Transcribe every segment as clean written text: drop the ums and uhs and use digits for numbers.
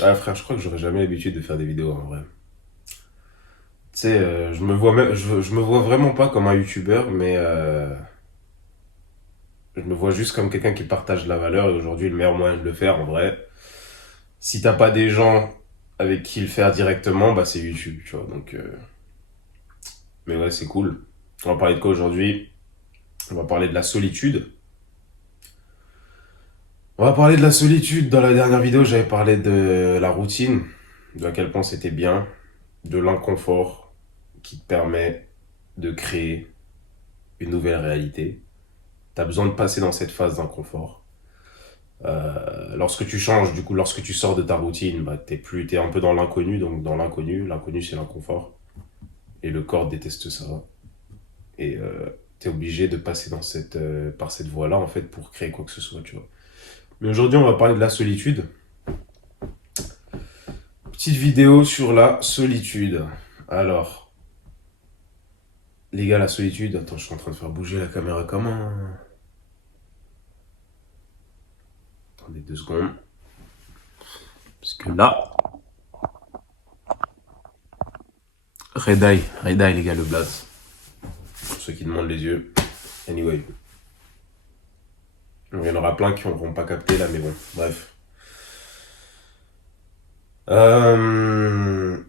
Ah frère, je crois que j'aurais jamais l'habitude de faire des vidéos en vrai. Tu sais, je me vois je me vois vraiment pas comme un youtubeur, mais je me vois juste comme quelqu'un qui partage de la valeur. Et aujourd'hui, le meilleur moyen de le faire en vrai, si t'as pas des gens avec qui le faire directement, bah c'est YouTube, tu vois. Donc, mais ouais, c'est cool. On va parler de quoi aujourd'hui? On va parler de la solitude. On va parler de la solitude. Dans la dernière vidéo, j'avais parlé de la routine, de à quel point c'était bien, de l'inconfort qui te permet de créer une nouvelle réalité. Tu as besoin de passer dans cette phase d'inconfort. Lorsque tu changes, du coup, lorsque tu sors de ta routine, bah, t'es un peu dans l'inconnu. Donc dans l'inconnu c'est l'inconfort. Et le corps déteste ça. Et t'es obligé de passer par cette voie-là, en fait, pour créer quoi que ce soit, tu vois. Mais aujourd'hui, on va parler de la solitude. Petite vidéo sur la solitude. Alors, les gars, la solitude. Attends, je suis en train de faire bouger la caméra comment? Attendez 2 secondes. Parce que là, Red Eye, les gars, le blaze. Pour ceux qui demandent les yeux. Anyway. Il y en aura plein qui n'auront pas capté là, mais bon, bref. Euh,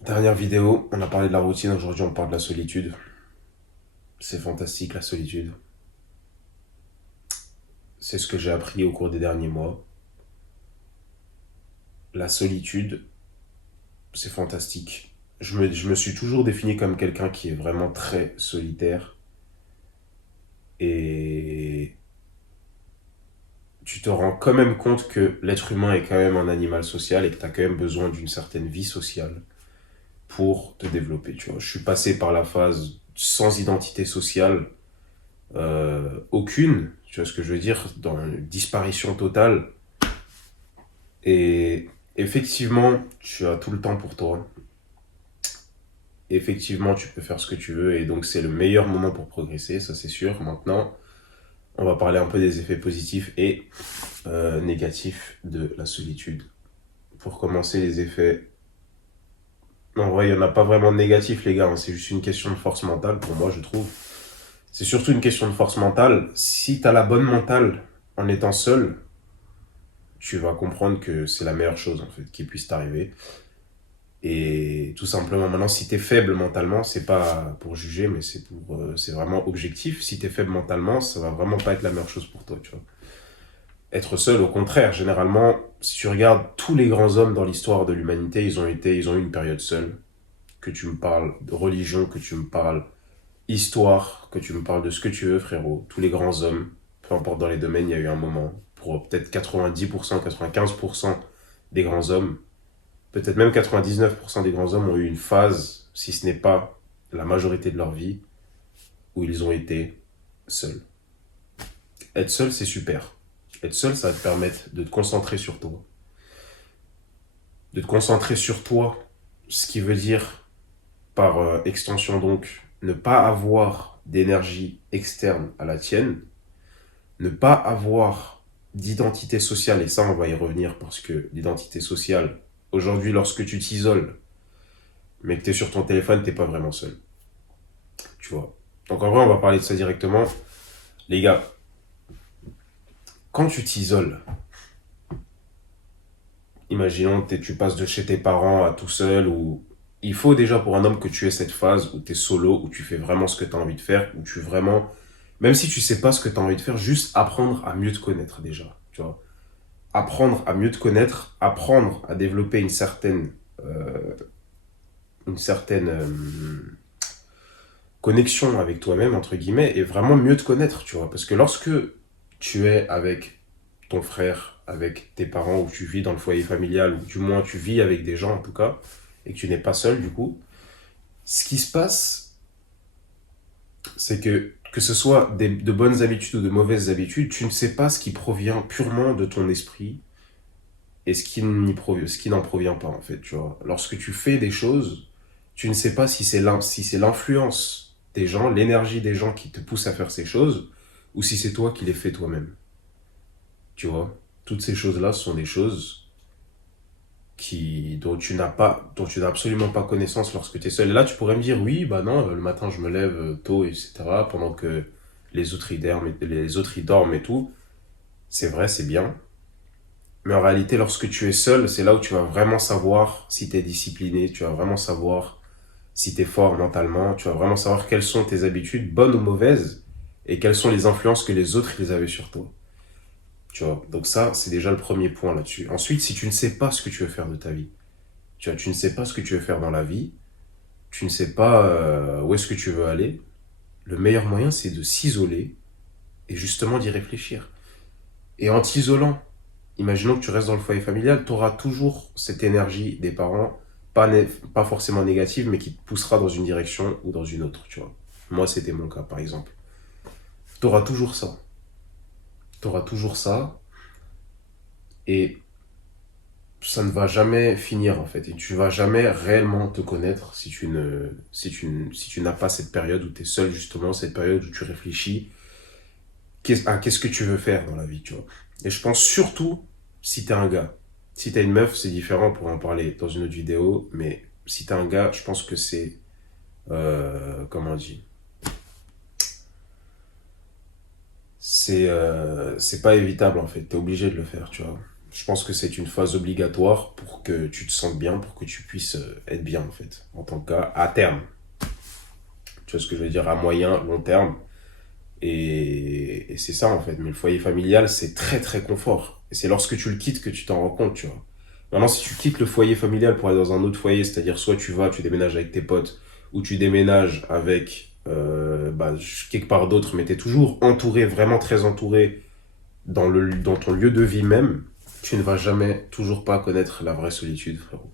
Dernière vidéo, on a parlé de la routine, aujourd'hui on parle de la solitude. C'est fantastique la solitude. C'est ce que j'ai appris au cours des derniers mois. La solitude, c'est fantastique. Je me suis toujours défini comme quelqu'un qui est vraiment très solitaire. Et tu te rends quand même compte que l'être humain est quand même un animal social et que tu as quand même besoin d'une certaine vie sociale pour te développer. Tu vois. Je suis passé par la phase sans identité sociale, aucune, tu vois ce que je veux dire, dans une disparition totale. Et effectivement, tu as tout le temps pour toi. Effectivement, tu peux faire ce que tu veux et donc c'est le meilleur moment pour progresser, ça c'est sûr. Maintenant, on va parler un peu des effets positifs et négatifs de la solitude. Pour commencer, les effets. En vrai, il n'y en a pas vraiment de négatifs, les gars, hein. C'est juste une question de force mentale pour moi, je trouve. C'est surtout une question de force mentale. Si tu as la bonne mentale en étant seul, tu vas comprendre que c'est la meilleure chose en fait qui puisse t'arriver. Et tout simplement, maintenant, si tu es faible mentalement, c'est pas pour juger, mais c'est vraiment objectif. Si tu es faible mentalement, ça va vraiment pas être la meilleure chose pour toi, tu vois. Être seul, au contraire, généralement, si tu regardes tous les grands hommes dans l'histoire de l'humanité, ils ont eu une période seule. Que tu me parles de religion, que tu me parles histoire, que tu me parles de ce que tu veux, frérot. Tous les grands hommes, peu importe dans les domaines, il y a eu un moment. Pour peut-être 90%, 95% des grands hommes, peut-être même 99% des grands hommes ont eu une phase, si ce n'est pas la majorité de leur vie, où ils ont été seuls. Être seul, c'est super. Être seul, ça va te permettre de te concentrer sur toi. De te concentrer sur toi, ce qui veut dire, par extension donc, ne pas avoir d'énergie externe à la tienne, ne pas avoir d'identité sociale, et ça on va y revenir parce que l'identité sociale, aujourd'hui lorsque tu t'isoles, mais que tu es sur ton téléphone, t'es pas vraiment seul, tu vois. Donc en vrai on va parler de ça directement. Les gars, quand tu t'isoles, imaginons que tu passes de chez tes parents à tout seul, ou il faut déjà pour un homme que tu aies cette phase où tu es solo, où tu fais vraiment ce que tu as envie de faire, où tu vraiment, même si tu sais pas ce que tu as envie de faire, juste apprendre à mieux te connaître déjà, tu vois. Apprendre à mieux te connaître, apprendre à développer euh, une certaine connexion avec toi-même, entre guillemets, et vraiment mieux te connaître, tu vois. Parce que lorsque tu es avec ton frère, avec tes parents, ou tu vis dans le foyer familial, ou du moins tu vis avec des gens en tout cas, et que tu n'es pas seul du coup, ce qui se passe, c'est que ce soit de bonnes habitudes ou de mauvaises habitudes, tu ne sais pas ce qui provient purement de ton esprit et ce qui n'en provient pas en fait, tu vois. Lorsque tu fais des choses, tu ne sais pas si c'est l'influence des gens, l'énergie des gens qui te pousse à faire ces choses, ou si c'est toi qui les fais toi-même, tu vois. Toutes ces choses-là sont des choses dont tu n'as absolument pas connaissance lorsque tu es seul. Et là, tu pourrais me dire, oui, bah non, le matin, je me lève tôt, etc., pendant que les autres, ils dorment et tout. C'est vrai, c'est bien. Mais en réalité, lorsque tu es seul, c'est là où tu vas vraiment savoir si tu es discipliné, tu vas vraiment savoir si tu es fort mentalement, tu vas vraiment savoir quelles sont tes habitudes, bonnes ou mauvaises, et quelles sont les influences que les autres ils avaient sur toi. Tu vois, donc ça, c'est déjà le premier point là-dessus. Ensuite, si tu ne sais pas ce que tu veux faire de ta vie, tu vois, tu ne sais pas ce que tu veux faire dans la vie, tu ne sais pas où est-ce que tu veux aller, le meilleur moyen, c'est de s'isoler et justement d'y réfléchir. Et en t'isolant, imaginons que tu restes dans le foyer familial, tu auras toujours cette énergie des parents, pas forcément négative, mais qui te poussera dans une direction ou dans une autre, tu vois. Moi, c'était mon cas, par exemple. Tu auras toujours ça. Tu auras toujours ça, et ça ne va jamais finir, en fait. Et tu vas jamais réellement te connaître si tu n'as pas cette période où tu es seul, justement, cette période où tu réfléchis à qu'est-ce que tu veux faire dans la vie, tu vois. Et je pense surtout si t'es un gars. Si t'es une meuf, c'est différent, on pourra en parler dans une autre vidéo, mais si t'es un gars, je pense que c'est, comment on dit, c'est pas évitable en fait, t'es obligé de le faire, tu vois. Je pense que c'est une phase obligatoire pour que tu te sentes bien, pour que tu puisses être bien en fait, en tant que gars, à terme. Tu vois ce que je veux dire, à moyen, long terme. Et c'est ça en fait. Mais le foyer familial, c'est très très confort. Et c'est lorsque tu le quittes que tu t'en rends compte, tu vois. Maintenant, si tu quittes le foyer familial pour aller dans un autre foyer, c'est-à-dire soit tu déménages avec tes potes, ou tu déménages avec quelque part d'autre, mais tu es toujours entouré, vraiment très entouré dans ton lieu de vie même, tu ne vas jamais, toujours pas connaître la vraie solitude, frérot.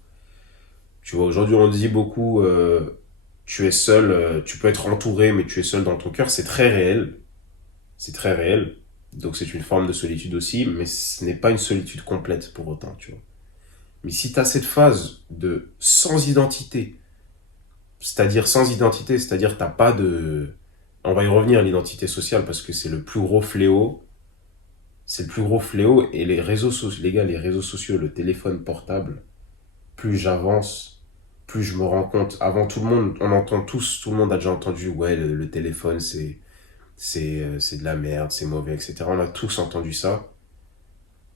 Tu vois, aujourd'hui, on dit beaucoup, tu es seul, tu peux être entouré, mais tu es seul dans ton cœur. C'est très réel. C'est très réel. Donc c'est une forme de solitude aussi, mais ce n'est pas une solitude complète pour autant, tu vois. Mais si tu as cette phase de sans identité, c'est-à-dire t'as pas de... On va y revenir à l'identité sociale parce que c'est le plus gros fléau. C'est le plus gros fléau. Et les réseaux sociaux, les gars, les réseaux sociaux, le téléphone portable, plus j'avance, plus je me rends compte. Avant tout le monde, on entend tous, tout le monde a déjà entendu, ouais, le téléphone c'est de la merde, c'est mauvais, etc. On a tous entendu ça.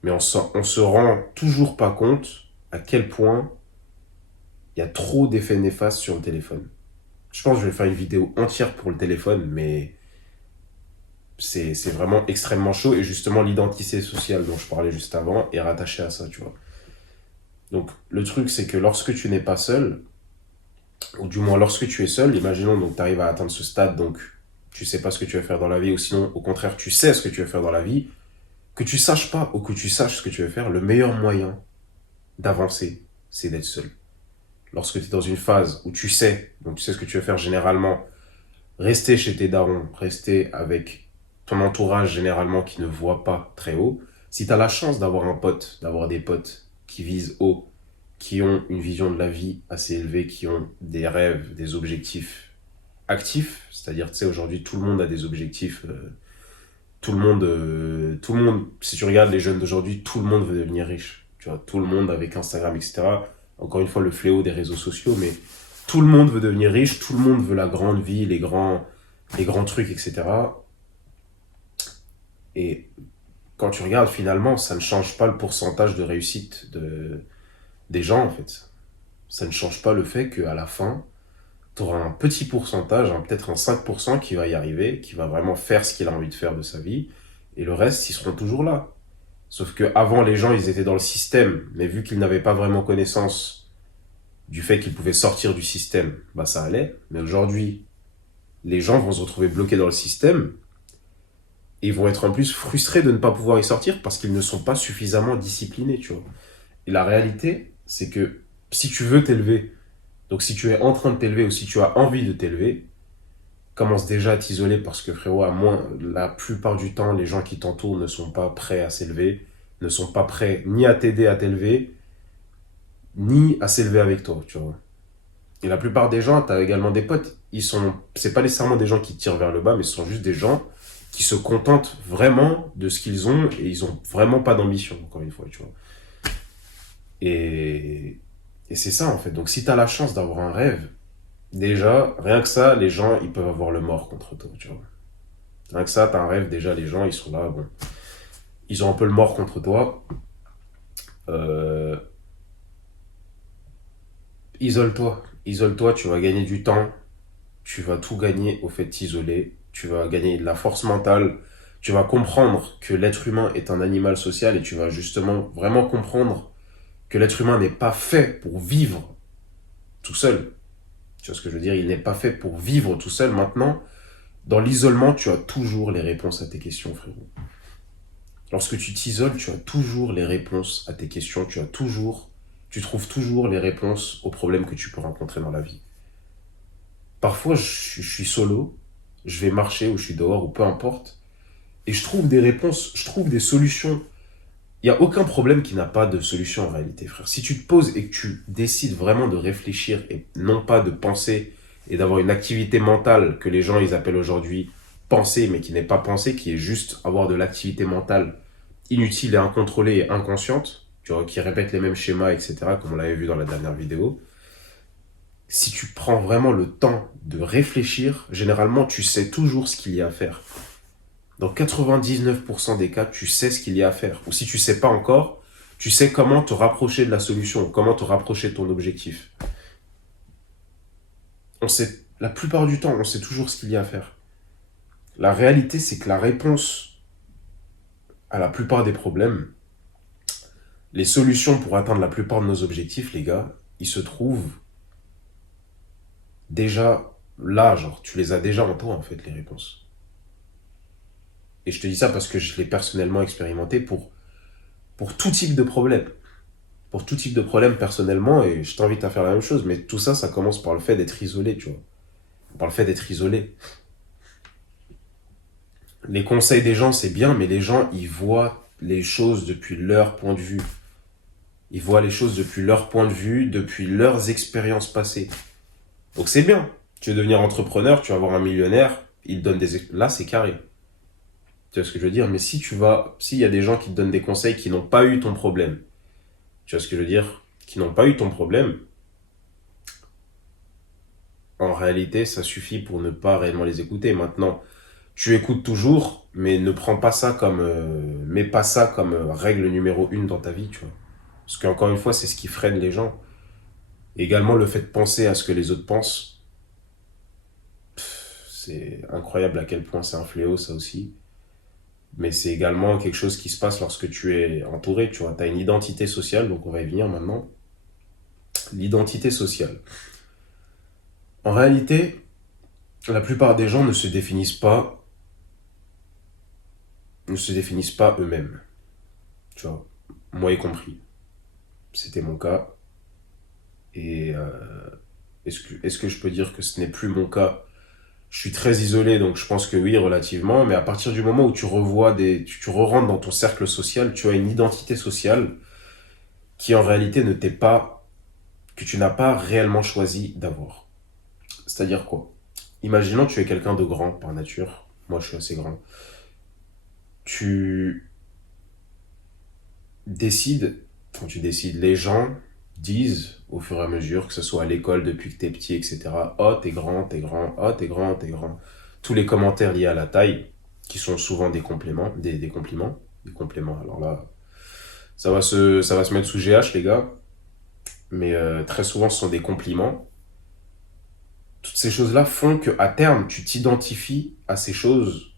Mais on se rend toujours pas compte à quel point il y a trop d'effets néfastes sur le téléphone. Je pense que je vais faire une vidéo entière pour le téléphone, mais c'est vraiment extrêmement chaud. Et justement, l'identité sociale dont je parlais juste avant est rattachée à ça, tu vois. Donc, le truc, c'est que lorsque tu n'es pas seul, ou du moins lorsque tu es seul, imaginons donc tu arrives à atteindre ce stade, donc tu sais pas ce que tu vas faire dans la vie, ou sinon, au contraire, tu sais ce que tu vas faire dans la vie, que tu saches pas ou que tu saches ce que tu veux faire, le meilleur moyen d'avancer, c'est d'être seul. Lorsque tu es dans une phase où tu sais, donc tu sais ce que tu veux faire généralement, rester chez tes darons, rester avec ton entourage généralement qui ne voit pas très haut. Si tu as la chance d'avoir un pote, d'avoir des potes qui visent haut, qui ont une vision de la vie assez élevée, qui ont des rêves, des objectifs actifs, c'est-à-dire, tu sais, aujourd'hui, tout le monde a des objectifs, tout le monde, si tu regardes les jeunes d'aujourd'hui, tout le monde veut devenir riche. Tu vois, tout le monde avec Instagram, etc. Encore une fois, le fléau des réseaux sociaux, mais tout le monde veut devenir riche, tout le monde veut la grande vie, les grands trucs, etc. Et quand tu regardes, finalement, ça ne change pas le pourcentage de réussite des gens, en fait. Ça ne change pas le fait qu'à la fin, tu auras un petit pourcentage, peut-être un 5% qui va y arriver, qui va vraiment faire ce qu'il a envie de faire de sa vie, et le reste, ils seront toujours là. Sauf que avant les gens, ils étaient dans le système, mais vu qu'ils n'avaient pas vraiment connaissance du fait qu'ils pouvaient sortir du système, bah ça allait. Mais aujourd'hui, les gens vont se retrouver bloqués dans le système, et ils vont être en plus frustrés de ne pas pouvoir y sortir parce qu'ils ne sont pas suffisamment disciplinés, tu vois. Et la réalité, c'est que si tu veux t'élever, donc si tu es en train de t'élever ou si tu as envie de t'élever, commence déjà à t'isoler parce que frérot, la plupart du temps, les gens qui t'entourent ne sont pas prêts à s'élever, ne sont pas prêts ni à t'aider à t'élever, ni à s'élever avec toi, tu vois. Et la plupart des gens, t'as également des potes, c'est pas nécessairement des gens qui te tirent vers le bas, mais ce sont juste des gens qui se contentent vraiment de ce qu'ils ont et ils ont vraiment pas d'ambition, encore une fois, tu vois. Et, et c'est ça, en fait. Donc, si tu as la chance d'avoir un rêve, déjà, rien que ça, les gens, ils peuvent avoir le mort contre toi, tu vois. Rien que ça, t'as un rêve, déjà, les gens, ils sont là, bon. Ils ont un peu le mort contre toi. Euh, isole-toi. Isole-toi, tu vas gagner du temps. Tu vas tout gagner au fait de t'isoler. Tu vas gagner de la force mentale. Tu vas comprendre que l'être humain est un animal social et tu vas justement vraiment comprendre que l'être humain n'est pas fait pour vivre tout seul. Tu vois ce que je veux dire? Il n'est pas fait pour vivre tout seul. Maintenant, dans l'isolement, tu as toujours les réponses à tes questions, frérot. Lorsque tu t'isoles, tu as toujours les réponses à tes questions. Tu trouves toujours les réponses aux problèmes que tu peux rencontrer dans la vie. Parfois, je suis solo, je vais marcher ou je suis dehors ou peu importe, et je trouve des réponses, je trouve des solutions. Il n'y a aucun problème qui n'a pas de solution en réalité, frère. Si tu te poses et que tu décides vraiment de réfléchir et non pas de penser et d'avoir une activité mentale que les gens ils appellent aujourd'hui penser, mais qui n'est pas penser, qui est juste avoir de l'activité mentale inutile et incontrôlée et inconsciente, tu vois, qui répète les mêmes schémas, etc., comme on l'avait vu dans la dernière vidéo. Si tu prends vraiment le temps de réfléchir, généralement, tu sais toujours ce qu'il y a à faire. Dans 99% des cas, tu sais ce qu'il y a à faire. Ou si tu ne sais pas encore, tu sais comment te rapprocher de la solution, comment te rapprocher de ton objectif. La plupart du temps, on sait toujours ce qu'il y a à faire. La réalité, c'est que la réponse à la plupart des problèmes, les solutions pour atteindre la plupart de nos objectifs, les gars, ils se trouvent déjà là, genre, tu les as déjà en toi, en fait, les réponses. Et je te dis ça parce que je l'ai personnellement expérimenté pour tout type de problème. Pour tout type de problème personnellement, et je t'invite à faire la même chose, mais tout ça, ça commence par le fait d'être isolé, tu vois. Par le fait d'être isolé. Les conseils des gens, c'est bien, mais les gens, ils voient les choses depuis leur point de vue. Ils voient les choses depuis leur point de vue, depuis leurs expériences passées. Donc c'est bien. Tu veux devenir entrepreneur, tu vas avoir un millionnaire, il te donne Là, c'est carré. Tu vois ce que je veux dire? Mais s'il y a des gens qui te donnent des conseils qui n'ont pas eu ton problème, tu vois ce que je veux dire? Qui n'ont pas eu ton problème, en réalité, ça suffit pour ne pas réellement les écouter. Maintenant, tu écoutes toujours, mais ne prends pas ça comme, mets pas ça comme règle numéro une dans ta vie, tu vois. Parce qu'encore une fois, c'est ce qui freine les gens. Également, le fait de penser à ce que les autres pensent, c'est incroyable à quel point c'est un fléau, ça aussi. Mais c'est également quelque chose qui se passe lorsque tu es entouré, tu vois. Tu as une identité sociale, donc on va y venir maintenant. L'identité sociale. En réalité, la plupart des gens ne se définissent pas eux-mêmes. Tu vois, moi y compris. C'était mon cas. Et est-ce que je peux dire que ce n'est plus mon cas? Je suis très isolé, donc je pense que oui, relativement. Mais à partir du moment où tu re-rentres dans ton cercle social, tu as une identité sociale qui en réalité ne t'est pas, que tu n'as pas réellement choisi d'avoir. C'est-à-dire quoi? Imaginons que tu es quelqu'un de grand par nature. Moi, je suis assez grand. Tu décides, les gens disent au fur et à mesure, que ce soit à l'école depuis que t'es petit, etc. Oh, t'es grand, t'es grand, oh, t'es grand, t'es grand. Tous les commentaires liés à la taille, qui sont souvent des compléments, des compliments. Des compléments, alors là, ça va se mettre sous GH, les gars. Mais très souvent, ce sont des compliments. Toutes ces choses-là font qu'à terme, tu t'identifies à ces choses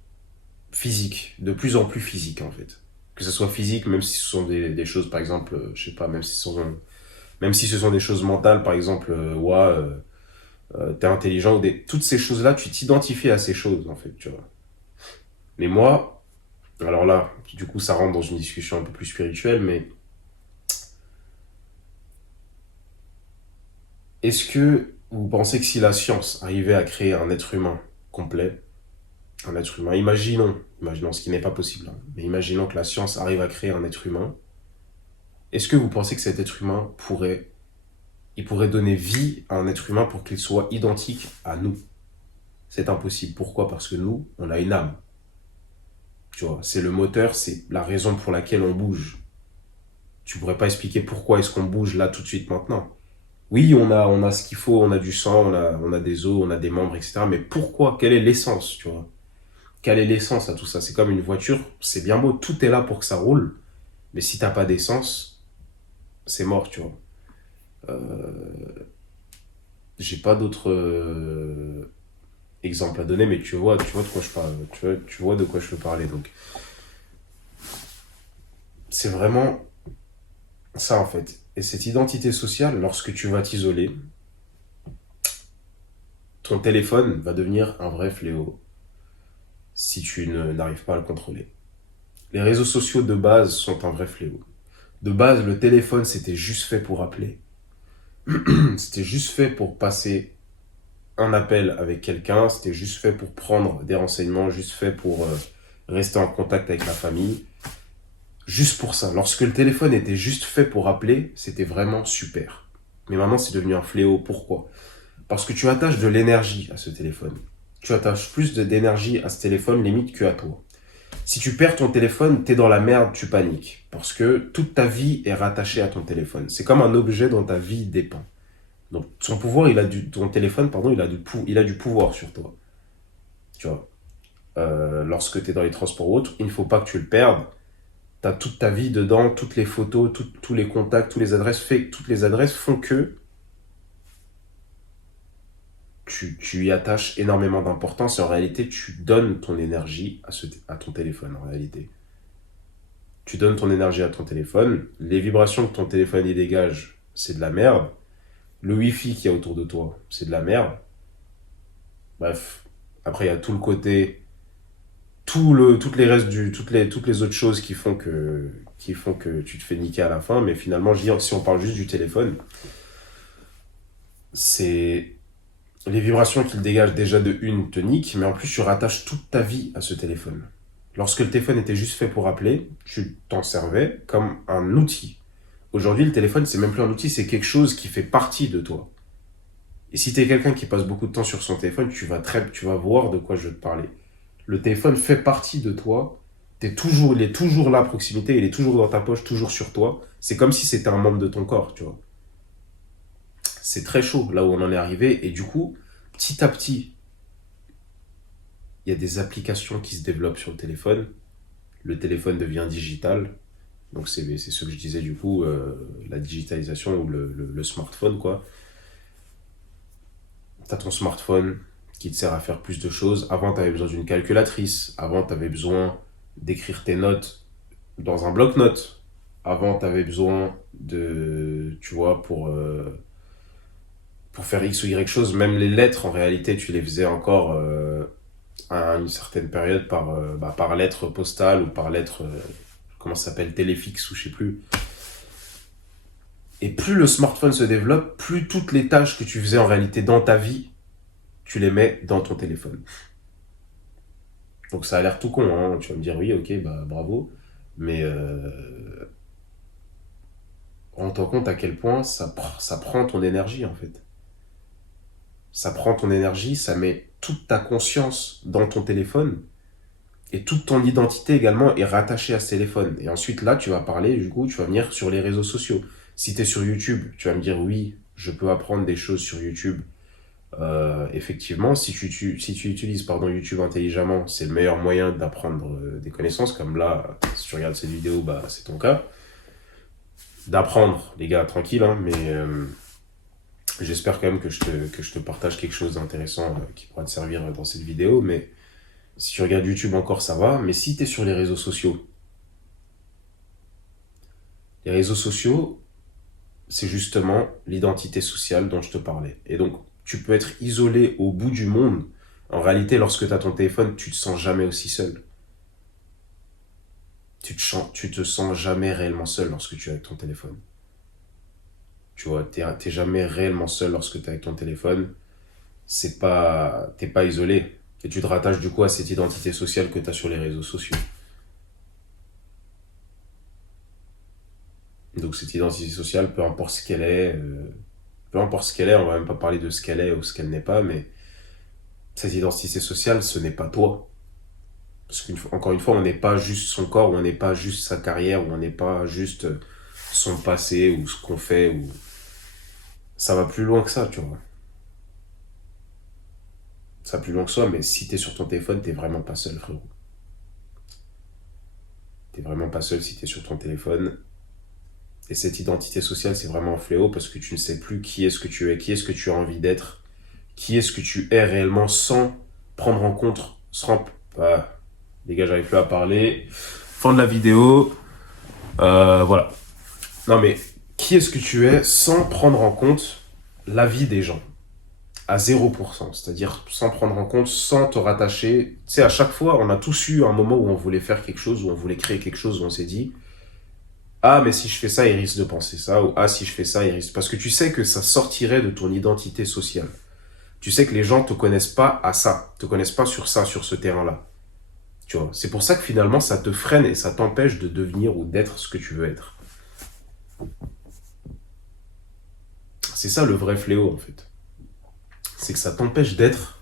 physiques, de plus en plus physiques, en fait. Que ce soit physique, même si ce sont des choses, par exemple, je sais pas, même si ce sont des choses mentales, par exemple, t'es intelligent, toutes ces choses-là, tu t'identifies à ces choses, en fait, tu vois. Mais moi, alors là, du coup, ça rentre dans une discussion un peu plus spirituelle, mais est-ce que vous pensez que si la science arrivait à créer un être humain complet, un être humain, imaginons ce qui n'est pas possible, hein, mais imaginons que la science arrive à créer un être humain, est-ce que vous pensez que cet être humain pourrait donner vie à un être humain pour qu'il soit identique à nous? C'est impossible. Pourquoi? Parce que nous, on a une âme. Tu vois, c'est le moteur, c'est la raison pour laquelle on bouge. Tu pourrais pas expliquer pourquoi est-ce qu'on bouge là tout de suite maintenant. Oui, on a ce qu'il faut, on a du sang, on a des os, on a des membres, etc. Mais pourquoi? Quelle est l'essence, tu vois? Quelle est l'essence à tout ça? C'est comme une voiture, c'est bien beau, tout est là pour que ça roule. Mais si t'as pas d'essence, c'est mort, tu vois. J'ai pas d'autres exemples à donner, mais tu vois de quoi je parle. Tu vois de quoi je veux parler. Donc, c'est vraiment ça, en fait. Et cette identité sociale, lorsque tu vas t'isoler, ton téléphone va devenir un vrai fléau si tu n'arrives pas à le contrôler. Les réseaux sociaux de base sont un vrai fléau. De base, le téléphone, c'était juste fait pour appeler. C'était juste fait pour passer un appel avec quelqu'un. C'était juste fait pour prendre des renseignements, juste fait pour rester en contact avec la famille. Juste pour ça. Lorsque le téléphone était juste fait pour appeler, c'était vraiment super. Mais maintenant, c'est devenu un fléau. Pourquoi? Parce que tu attaches de l'énergie à ce téléphone. Tu attaches plus d'énergie à ce téléphone limite que à toi. Si tu perds ton téléphone, t'es dans la merde, tu paniques. Parce que toute ta vie est rattachée à ton téléphone. C'est comme un objet dont ta vie dépend. Donc ton téléphone, pardon, il a du pouvoir sur toi. Tu vois. Lorsque tu es dans les transports ou autres, il ne faut pas que tu le perdes. Tu as toute ta vie dedans, toutes les photos, tous les contacts, toutes les adresses font que tu y attaches énormément d'importance et en réalité, tu donnes ton énergie à ton téléphone, en réalité. Tu donnes ton énergie à ton téléphone, les vibrations que ton téléphone y dégage, c'est de la merde. Le wifi qu'il y a autour de toi, c'est de la merde. Bref, après, il y a tout le côté, toutes les autres choses qui font que tu te fais niquer à la fin. Mais finalement, je dis, si on parle juste du téléphone, c'est les vibrations qu'il dégage déjà de une te niquent, mais en plus, tu rattaches toute ta vie à ce téléphone. Lorsque le téléphone était juste fait pour appeler, tu t'en servais comme un outil. Aujourd'hui, le téléphone, c'est même plus un outil, c'est quelque chose qui fait partie de toi. Et si tu es quelqu'un qui passe beaucoup de temps sur son téléphone, tu vas voir de quoi je veux te parler. Le téléphone fait partie de toi. Il est toujours là à proximité, il est toujours dans ta poche, toujours sur toi. C'est comme si c'était un membre de ton corps, tu vois. C'est très chaud là où on en est arrivé. Et du coup, petit à petit, il y a des applications qui se développent sur le téléphone. Le téléphone devient digital. Donc c'est ce que je disais du coup, la digitalisation ou le smartphone, quoi. Tu as ton smartphone qui te sert à faire plus de choses. Avant, tu avais besoin d'une calculatrice. Avant, tu avais besoin d'écrire tes notes dans un bloc-notes. Avant, tu avais besoin tu vois, pour faire X ou Y chose. Même les lettres, en réalité, tu les faisais encore à une certaine période par lettre postale ou par lettre, comment ça s'appelle, téléfixe ou je sais plus. Et plus le smartphone se développe, plus toutes les tâches que tu faisais en réalité dans ta vie, tu les mets dans ton téléphone. Donc ça a l'air tout con, hein. Tu vas me dire oui, ok, bah bravo. Mais rends-toi compte à quel point ça prend ton énergie en fait. Ça prend ton énergie, ça met toute ta conscience dans ton téléphone et toute ton identité également est rattachée à ce téléphone. Et ensuite là, tu vas parler, du coup, tu vas venir sur les réseaux sociaux. Si tu es sur YouTube, tu vas me dire oui, je peux apprendre des choses sur YouTube. Effectivement, si tu utilises YouTube intelligemment, c'est le meilleur moyen d'apprendre des connaissances. Comme là, si tu regardes cette vidéo, bah, c'est ton cas. D'apprendre, les gars, tranquille, hein, mais j'espère quand même que je te partage quelque chose d'intéressant qui pourra te servir dans cette vidéo. Mais si tu regardes YouTube encore, ça va. Mais si tu es sur les réseaux sociaux, c'est justement l'identité sociale dont je te parlais. Et donc, tu peux être isolé au bout du monde. En réalité, lorsque tu as ton téléphone, tu te sens jamais aussi seul. Tu te sens jamais réellement seul lorsque tu es avec ton téléphone. Tu vois, t'es jamais réellement seul lorsque tu es avec ton téléphone. T'es pas isolé. Et tu te rattaches du coup à cette identité sociale que tu as sur les réseaux sociaux. Donc cette identité sociale, peu importe ce qu'elle est, on va même pas parler de ce qu'elle est ou ce qu'elle n'est pas, mais cette identité sociale, ce n'est pas toi. Parce qu'encore une fois, on n'est pas juste son corps, ou on n'est pas juste sa carrière, ou on n'est pas juste son passé, ou ce qu'on fait, ou... Ça va plus loin que ça, tu vois. Ça va plus loin que ça, mais si t'es sur ton téléphone, t'es vraiment pas seul, frérot. T'es vraiment pas seul si t'es sur ton téléphone. Et cette identité sociale, c'est vraiment un fléau parce que tu ne sais plus qui est-ce que tu es, qui est-ce que tu as envie d'être, qui est-ce que tu es réellement sans prendre en compte, sans... Ah, les gars, j'arrive plus à parler. Fin de la vidéo. Voilà. Non mais, qui est-ce que tu es sans prendre en compte la vie des gens à 0%, c'est-à-dire sans prendre en compte, sans te rattacher. Tu sais, à chaque fois, on a tous eu un moment où on voulait faire quelque chose, où on voulait créer quelque chose, où on s'est dit ah, mais si je fais ça, il risque de penser ça, ou ah, si je fais ça, il risque. Parce que tu sais que ça sortirait de ton identité sociale. Tu sais que les gens te connaissent pas à ça, te connaissent pas sur ça, sur ce terrain-là. Tu vois, c'est pour ça que finalement, ça te freine et ça t'empêche de devenir ou d'être ce que tu veux être. C'est ça le vrai fléau, en fait. C'est que ça t'empêche d'être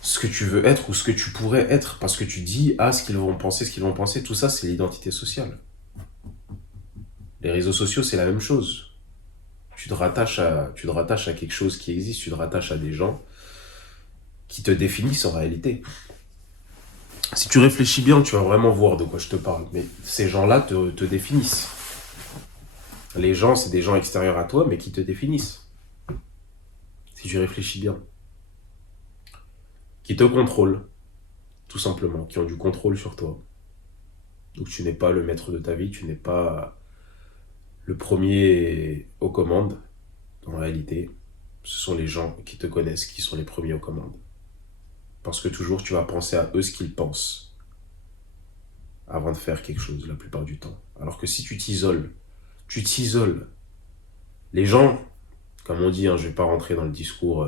ce que tu veux être ou ce que tu pourrais être. Parce que tu dis, ah, ce qu'ils vont penser, tout ça, c'est l'identité sociale. Les réseaux sociaux, c'est la même chose. Tu te rattaches à quelque chose qui existe, tu te rattaches à des gens qui te définissent en réalité. Si tu réfléchis bien, tu vas vraiment voir de quoi je te parle. Mais ces gens-là te définissent. Les gens, c'est des gens extérieurs à toi, mais qui te définissent. Si tu réfléchis bien. Qui te contrôlent, tout simplement. Qui ont du contrôle sur toi. Donc tu n'es pas le maître de ta vie, tu n'es pas le premier aux commandes. En réalité, ce sont les gens qui te connaissent qui sont les premiers aux commandes. Parce que toujours, tu vas penser à eux ce qu'ils pensent avant de faire quelque chose, la plupart du temps. Alors que si tu t'isoles. Les gens, comme on dit, hein, je ne vais pas rentrer dans le discours,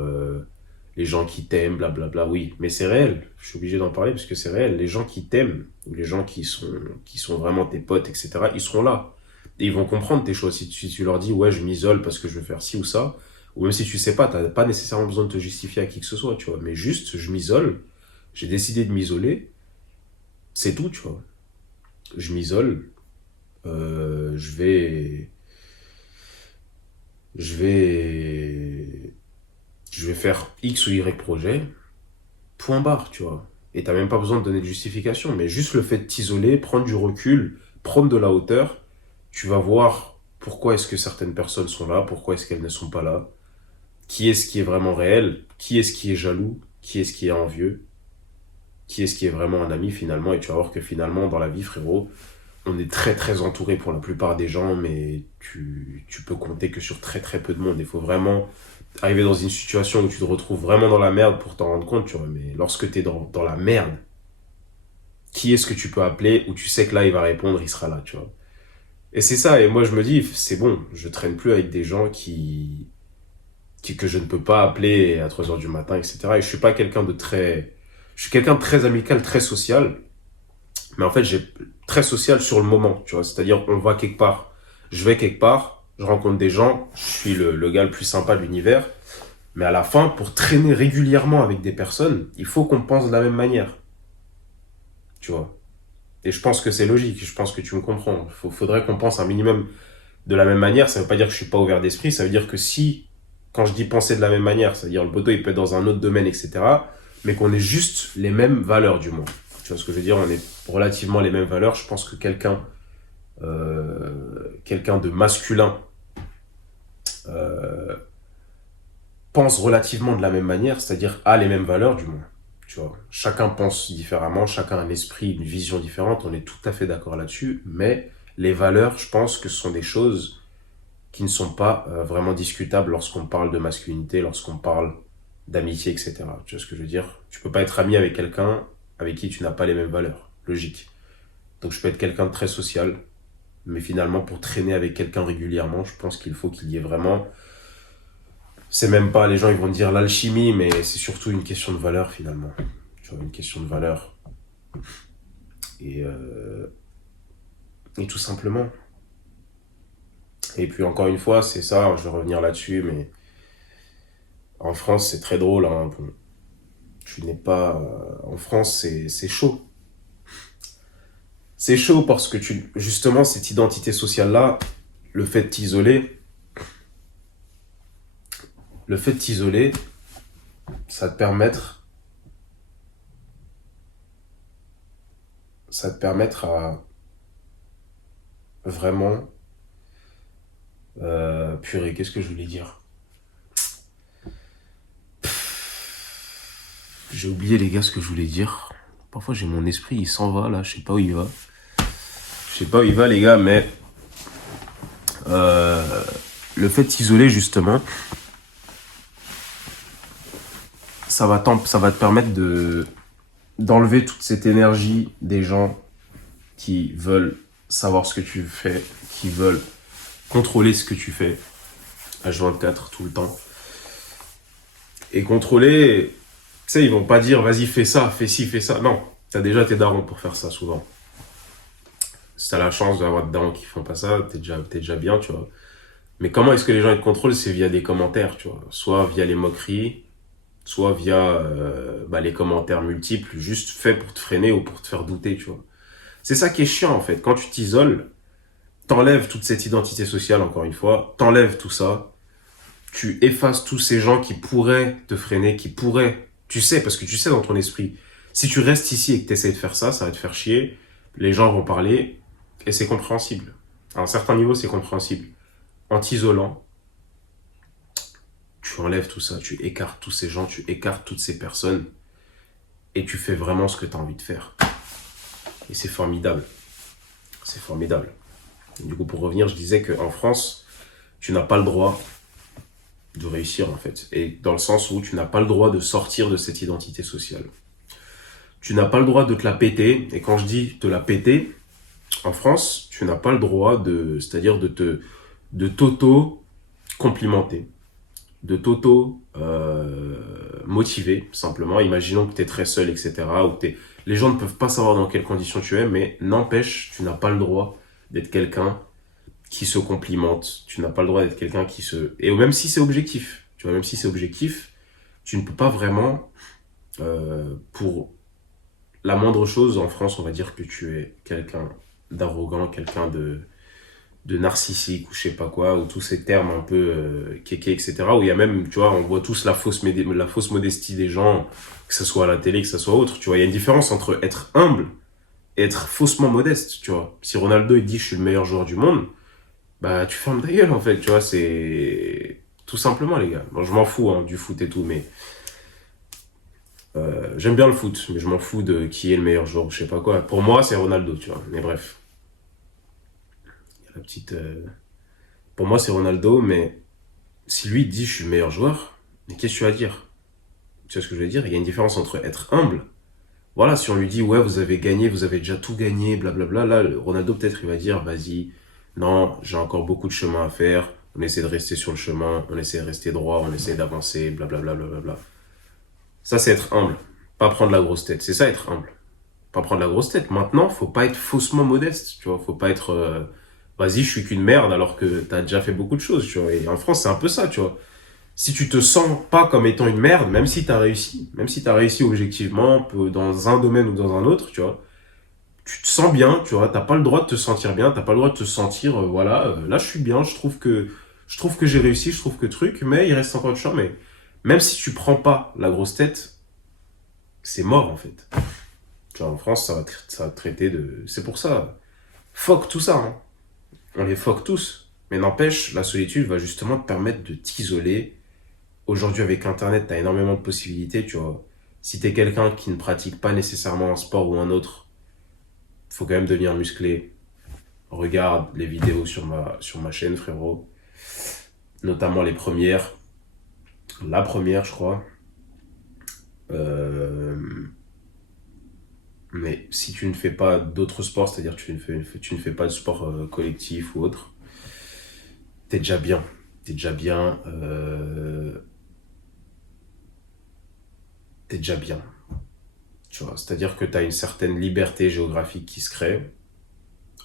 les gens qui t'aiment, blablabla, oui, mais c'est réel. Je suis obligé d'en parler parce que c'est réel. Les gens qui t'aiment, ou les gens qui sont vraiment tes potes, etc., ils seront là. Et ils vont comprendre tes choses. Si tu leur dis, ouais, je m'isole parce que je veux faire ci ou ça, ou même si tu sais pas, tu n'as pas nécessairement besoin de te justifier à qui que ce soit, tu vois. Mais juste, je m'isole, j'ai décidé de m'isoler, c'est tout, tu vois. Je m'isole, je vais je vais, je vais faire X ou Y projet, point barre, tu vois. Et t'as même pas besoin de donner de justification, mais juste le fait de t'isoler, prendre du recul, prendre de la hauteur, tu vas voir pourquoi est-ce que certaines personnes sont là, pourquoi est-ce qu'elles ne sont pas là, qui est-ce qui est vraiment réel, qui est-ce qui est jaloux, qui est-ce qui est envieux, qui est-ce qui est vraiment un ami finalement, et tu vas voir que finalement dans la vie, frérot, on est très très entouré pour la plupart des gens, mais tu peux compter que sur très très peu de monde. Il faut vraiment arriver dans une situation où tu te retrouves vraiment dans la merde pour t'en rendre compte, tu vois. Mais lorsque tu es dans la merde, qui est-ce que tu peux appeler où tu sais que là il va répondre, il sera là, tu vois. Et c'est ça, et moi je me dis, c'est bon, je traîne plus avec des gens que je ne peux pas appeler à 3 heures du matin, etc. Et je suis pas quelqu'un de très... Je suis quelqu'un de très amical, très social, mais en fait, j'ai très social sur le moment, tu vois. C'est-à-dire, on va quelque part, je vais quelque part, je rencontre des gens, je suis le gars le plus sympa de l'univers. Mais à la fin, pour traîner régulièrement avec des personnes, il faut qu'on pense de la même manière, tu vois. Et je pense que c'est logique, je pense que tu me comprends. Faudrait qu'on pense un minimum de la même manière. Ça veut pas dire que je suis pas ouvert d'esprit, ça veut dire que si, quand je dis penser de la même manière, c'est-à-dire le poteau il peut être dans un autre domaine, etc., mais qu'on ait juste les mêmes valeurs du moins. Tu vois ce que je veux dire? On est relativement les mêmes valeurs. Je pense que quelqu'un de masculin euh, pense relativement de la même manière, c'est-à-dire a les mêmes valeurs du moins. Tu vois, chacun pense différemment, chacun a un esprit, une vision différente, on est tout à fait d'accord là-dessus, mais les valeurs, je pense que ce sont des choses qui ne sont pas vraiment discutables lorsqu'on parle de masculinité, lorsqu'on parle d'amitié, etc. Tu vois ce que je veux dire? Tu peux pas être ami avec quelqu'un avec qui tu n'as pas les mêmes valeurs. Logique. Donc je peux être quelqu'un de très social, mais finalement pour traîner avec quelqu'un régulièrement, je pense qu'il faut qu'il y ait vraiment... C'est même pas, les gens ils vont dire l'alchimie, mais c'est surtout une question de valeur finalement. Tu vois, une question de valeur. Et, euh, et tout simplement. Et puis encore une fois, c'est ça, je vais revenir là-dessus, mais en France c'est très drôle, hein. Bon, Tu n'es pas... En France, c'est chaud. C'est chaud parce que justement, cette identité sociale-là, le fait de t'isoler, le fait de t'isoler, ça te permettre, ça te permettre à vraiment... purée, qu'est-ce que je voulais dire? J'ai oublié les gars ce que je voulais dire. Parfois j'ai mon esprit, il s'en va là, je sais pas où il va. Je sais pas où il va les gars, mais le fait de s'isoler justement, ça va te permettre d'enlever toute cette énergie des gens qui veulent savoir ce que tu fais, qui veulent contrôler ce que tu fais H24 tout le temps. Et contrôler, tu sais, ils vont pas dire vas-y fais ça, fais ci, fais ça. Non, t'as déjà tes darons pour faire ça souvent. Si t'as la chance d'avoir des darons qui font pas ça, t'es déjà bien, tu vois. Mais comment est-ce que les gens ils te contrôlent? C'est via des commentaires, tu vois. Soit via les moqueries, soit via les commentaires multiples, juste faits pour te freiner ou pour te faire douter, tu vois. C'est ça qui est chiant en fait. Quand tu t'isoles, t'enlèves toute cette identité sociale, encore une fois, t'enlèves tout ça, tu effaces tous ces gens qui pourraient te freiner, qui pourraient, tu sais, parce que tu sais dans ton esprit, si tu restes ici et que tu essaies de faire ça, ça va te faire chier, les gens vont parler, et c'est compréhensible. À un certain niveau, c'est compréhensible. En t'isolant, tu enlèves tout ça, tu écartes tous ces gens, tu écartes toutes ces personnes, et tu fais vraiment ce que tu as envie de faire. Et c'est formidable. C'est formidable. Du coup, pour revenir, je disais qu'en France, tu n'as pas le droit de réussir, en fait. Et dans le sens où tu n'as pas le droit de sortir de cette identité sociale. Tu n'as pas le droit de te la péter. Et quand je dis te la péter, en France, tu n'as pas le droit c'est-à-dire de t'auto-complimenter, de t'auto-motiver, simplement. Imaginons que tu es très seul, etc. Ou les gens ne peuvent pas savoir dans quelles conditions tu es, mais n'empêche, tu n'as pas le droit d'être quelqu'un qui se complimente. Tu n'as pas le droit d'être quelqu'un qui se... Et même si c'est objectif, tu vois, même si c'est objectif, tu ne peux pas vraiment, pour la moindre chose, en France, on va dire que tu es quelqu'un d'arrogant, quelqu'un de narcissique ou je sais pas quoi, ou tous ces termes un peu kéké, etc. Où il y a même, tu vois, on voit tous la fausse modestie des gens, que ce soit à la télé, que ce soit autre. Tu vois, il y a une différence entre être humble et être faussement modeste, tu vois. Si Ronaldo, il dit je suis le meilleur joueur du monde, bah tu fermes ta gueule en fait, tu vois, c'est tout simplement les gars. Bon, je m'en fous du foot et tout, mais j'aime bien le foot, mais je m'en fous de qui est le meilleur joueur, je sais pas quoi. Pour moi, c'est Ronaldo, tu vois. Mais bref, il y a la petite. Pour moi, c'est Ronaldo, mais si lui dit je suis le meilleur joueur, mais qu'est-ce que tu vas dire? Tu vois ce que je veux dire? Il y a une différence entre être humble. Voilà, si on lui dit ouais, vous avez gagné, vous avez déjà tout gagné, blablabla, là, Ronaldo peut-être il va dire vas-y, non, j'ai encore beaucoup de chemin à faire, on essaie de rester sur le chemin, on essaie de rester droit, on essaie d'avancer, blablabla, blablabla. Ça, c'est être humble. Pas prendre la grosse tête. C'est ça, être humble. Pas prendre la grosse tête. Maintenant, faut pas être faussement modeste, tu vois. Faut pas être, vas-y, je suis qu'une merde alors que t'as déjà fait beaucoup de choses, tu vois. Et en France, c'est un peu ça, tu vois. Si tu te sens pas comme étant une merde, même si t'as réussi objectivement, dans un domaine ou dans un autre, tu vois, tu te sens bien, tu vois, t'as pas le droit de te sentir bien, t'as pas le droit de te sentir, là je suis bien, je trouve que j'ai réussi, je trouve que truc, mais il reste encore du chemin. Mais même si tu prends pas la grosse tête, c'est mort en fait. Tu vois, en France, ça va te traiter de... C'est pour ça, fuck tout ça, hein. On les fuck tous. Mais n'empêche, la solitude va justement te permettre de t'isoler. Aujourd'hui, avec Internet, t'as énormément de possibilités, tu vois. Si t'es quelqu'un qui ne pratique pas nécessairement un sport ou un autre, faut quand même devenir musclé. Regarde les vidéos sur ma chaîne, frérot. Notamment les premières. La première, je crois. Euh, Mais si tu ne fais pas d'autres sports, c'est-à-dire que tu ne fais pas de sport collectif ou autre, t'es déjà bien. T'es déjà bien. T'es déjà bien. Tu vois, c'est-à-dire que t'as une certaine liberté géographique qui se crée.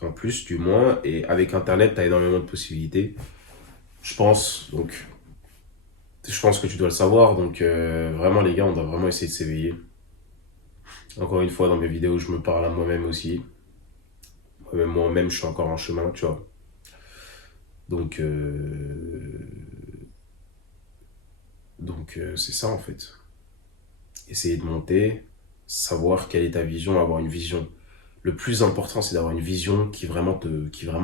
En plus, du moins. Et avec Internet, t'as énormément de possibilités. Je pense, donc, Je pense que tu dois le savoir, donc vraiment les gars, on doit vraiment essayer de s'éveiller. Encore une fois, dans mes vidéos, je me parle à moi-même aussi. Moi-même, je suis encore en chemin, tu vois. Donc, c'est ça en fait. Essayer de monter, savoir quelle est ta vision, avoir une vision. Le plus important, c'est d'avoir une vision qui vraiment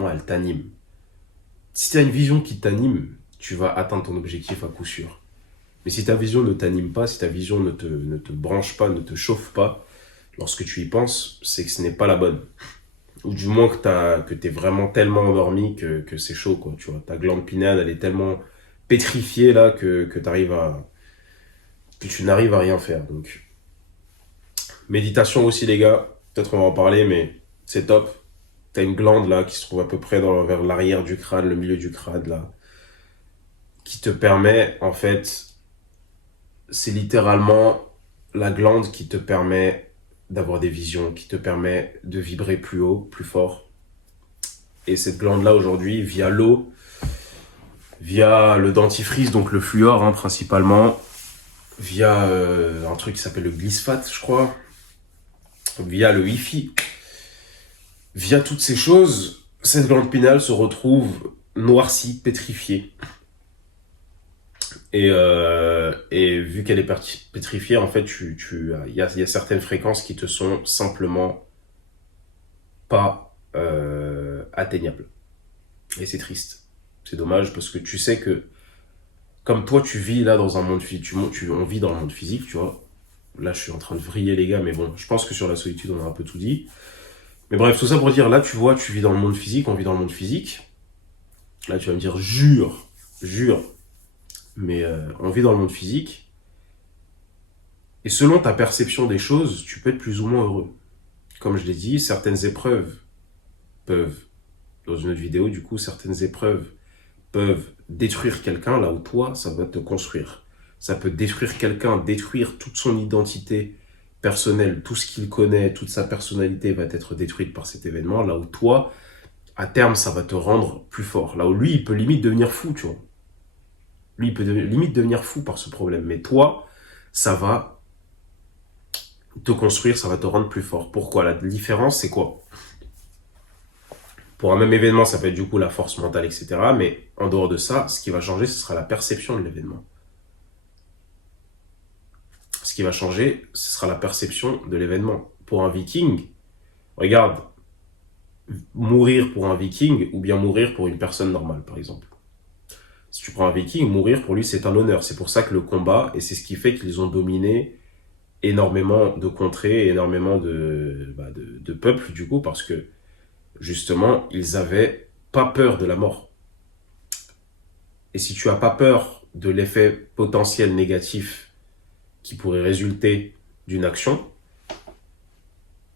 elle t'anime. Si tu as une vision qui t'anime, tu vas atteindre ton objectif à coup sûr. Mais si ta vision ne t'anime pas, si ta vision ne te branche pas, ne te chauffe pas, lorsque tu y penses, c'est que ce n'est pas la bonne. Ou du moins que t'es vraiment tellement endormi que c'est chaud, quoi, tu vois. Ta glande pinéale, elle est tellement pétrifiée, là, que tu n'arrives à rien faire. Donc, méditation aussi, les gars. Peut-être on va en parler, mais c'est top. T'as une glande, là, qui se trouve à peu près vers l'arrière du crâne, le milieu du crâne, là, qui te permet, en fait, c'est littéralement la glande qui te permet d'avoir des visions, qui te permet de vibrer plus haut, plus fort. Et cette glande-là, aujourd'hui, via l'eau, via le dentifrice, donc le fluor hein, principalement, via un truc qui s'appelle le glyphosate, je crois, via le Wi-Fi, via toutes ces choses, cette glande pinéale se retrouve noircie, pétrifiée. Et vu qu'elle est pétrifiée, en fait, il y a certaines fréquences qui te sont simplement pas atteignables. Et c'est triste. C'est dommage parce que tu sais que comme toi, tu vis là dans un monde physique, on vit dans le monde physique, tu vois. Là, je suis en train de vriller, les gars, mais bon, je pense que sur la solitude, on a un peu tout dit. Mais bref, tout ça pour dire, là, tu vois, tu vis dans le monde physique, on vit dans le monde physique. Là, tu vas me dire, jure, mais on vit dans le monde physique. Et selon ta perception des choses, tu peux être plus ou moins heureux. Comme je l'ai dit, certaines épreuves peuvent, dans une autre vidéo, du coup, certaines épreuves peuvent détruire quelqu'un, là où toi, ça va te construire. Ça peut détruire quelqu'un, détruire toute son identité personnelle, tout ce qu'il connaît, toute sa personnalité va être détruite par cet événement, là où toi, à terme, ça va te rendre plus fort. Là où lui, il peut limite devenir fou, tu vois. Lui, il peut limite devenir fou par ce problème. Mais toi, ça va te construire, ça va te rendre plus fort. Pourquoi? La différence, c'est quoi? Pour un même événement, ça peut être du coup la force mentale, etc. Mais en dehors de ça, ce qui va changer, ce sera la perception de l'événement. Ce qui va changer, ce sera la perception de l'événement. Pour un viking, regarde, mourir pour un viking ou bien mourir pour une personne normale, par exemple. Si tu prends un viking, mourir pour lui, c'est un honneur. C'est pour ça que le combat, et c'est ce qui fait qu'ils ont dominé énormément de contrées, énormément de peuples, du coup, parce que justement, ils avaient pas peur de la mort. Et si tu as pas peur de l'effet potentiel négatif qui pourrait résulter d'une action,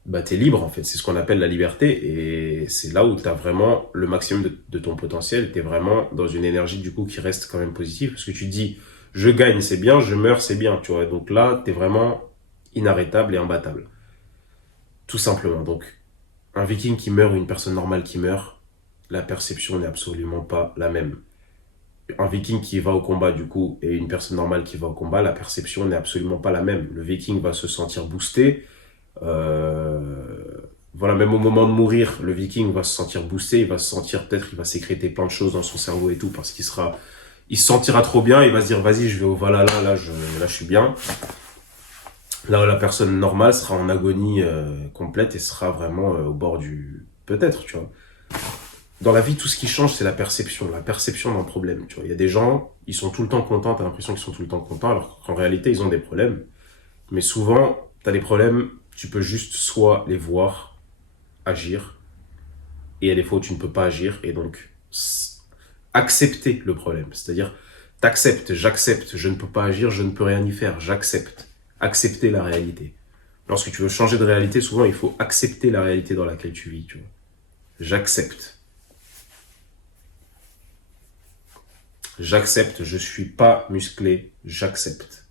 bah t'es libre en fait. C'est ce qu'on appelle la liberté et c'est là où tu as vraiment le maximum de ton potentiel. Tu es vraiment dans une énergie du coup qui reste quand même positive parce que tu te dis je gagne c'est bien, je meurs c'est bien, tu vois. Donc là, tu es vraiment inarrêtable et imbattable. Tout simplement. Donc un viking qui meurt ou une personne normale qui meurt, la perception n'est absolument pas la même. Un viking qui va au combat du coup et une personne normale qui va au combat, la perception n'est absolument pas la même. Le viking va se sentir boosté. Voilà, même au moment de mourir, le viking va se sentir boosté, il va se sentir peut-être, il va sécréter plein de choses dans son cerveau et tout parce il se sentira trop bien, il va se dire vas-y je vais au Valhalla, là je suis bien. Là où la personne normale sera en agonie complète et sera vraiment au bord du peut-être, tu vois. Dans la vie, tout ce qui change, c'est la perception d'un problème. Tu vois, il y a des gens, ils sont tout le temps contents, t'as l'impression qu'ils sont tout le temps contents, alors qu'en réalité, ils ont des problèmes. Mais souvent, t'as des problèmes, tu peux juste soit les voir, agir, et il y a des fois où tu ne peux pas agir, et donc accepter le problème. C'est-à-dire, t'acceptes, j'accepte, je ne peux pas agir, je ne peux rien y faire, j'accepte. Accepter la réalité. Lorsque tu veux changer de réalité, souvent, il faut accepter la réalité dans laquelle tu vis. Tu vois. J'accepte. J'accepte, je suis pas musclé, j'accepte.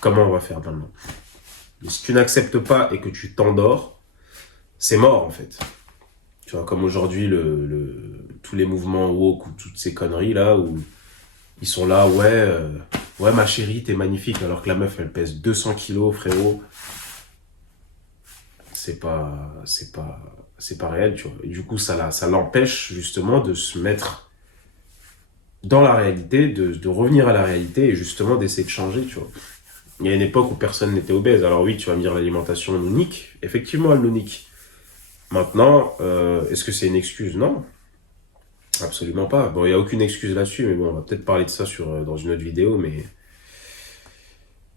Comment on va faire maintenant? Mais si tu n'acceptes pas et que tu t'endors, c'est mort en fait. Tu vois, comme aujourd'hui, tous les mouvements woke ou toutes ces conneries là, où Ils sont là, ouais, ma chérie, t'es magnifique, alors que la meuf, elle pèse 200 kilos, frérot. C'est pas réel, tu vois. Et du coup, ça l'empêche, justement, de se mettre dans la réalité, de revenir à la réalité et justement d'essayer de changer, tu vois. Il y a une époque où personne n'était obèse. Alors oui, tu vas me dire l'alimentation nous nique. Effectivement, elle nous nique. Maintenant, est-ce que c'est une excuse? Non, absolument pas. Bon, il n'y a aucune excuse là-dessus, mais bon, on va peut-être parler de ça dans une autre vidéo, mais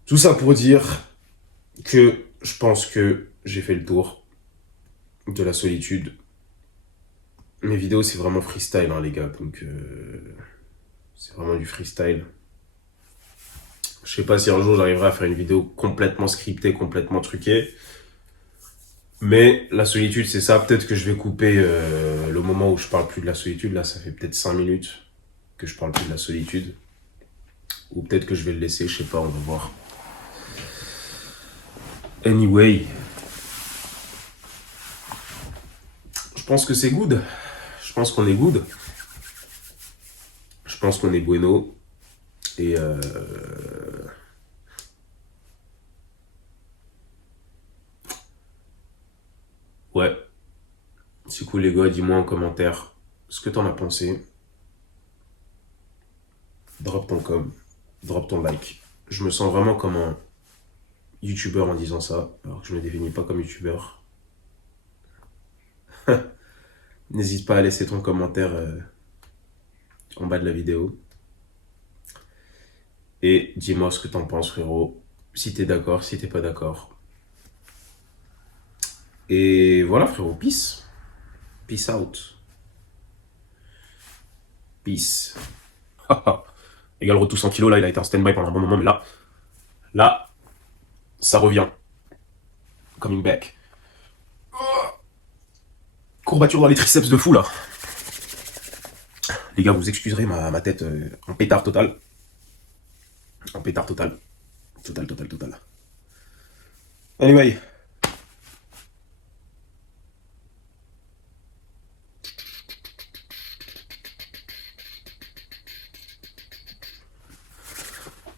tout ça pour dire que je pense que j'ai fait le tour de la solitude. Mes vidéos, c'est vraiment freestyle, hein, les gars, donc c'est vraiment du freestyle. Je sais pas si un jour j'arriverai à faire une vidéo complètement scriptée, complètement truquée. Mais la solitude, c'est ça. Peut-être que je vais couper le moment où je parle plus de la solitude. Là, ça fait peut-être 5 minutes que je parle plus de la solitude. Ou peut-être que je vais le laisser, je sais pas, on va voir. Anyway, je pense que c'est good. Je pense qu'on est good. Je pense qu'on est bueno. Et ouais. C'est cool les gars, dis-moi en commentaire ce que t'en as pensé. Drop ton com, drop ton like. Je me sens vraiment comme un youtubeur en disant ça, alors que je me définis pas comme youtubeur. N'hésite pas à laisser ton commentaire en bas de la vidéo. Et dis-moi ce que t'en penses, frérot. Si t'es d'accord, si t'es pas d'accord. Et voilà, frérot, peace. Peace out. Peace. Égal retour 100 kilos, là, il a été en stand-by pendant un bon moment, mais là, ça revient. Coming back. Courbature dans les triceps de fou, là. Les gars, vous excuserez ma tête en pétard total. En pétard total. Total. Anyway.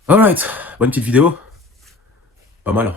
Alright. Bonne petite vidéo. Pas mal.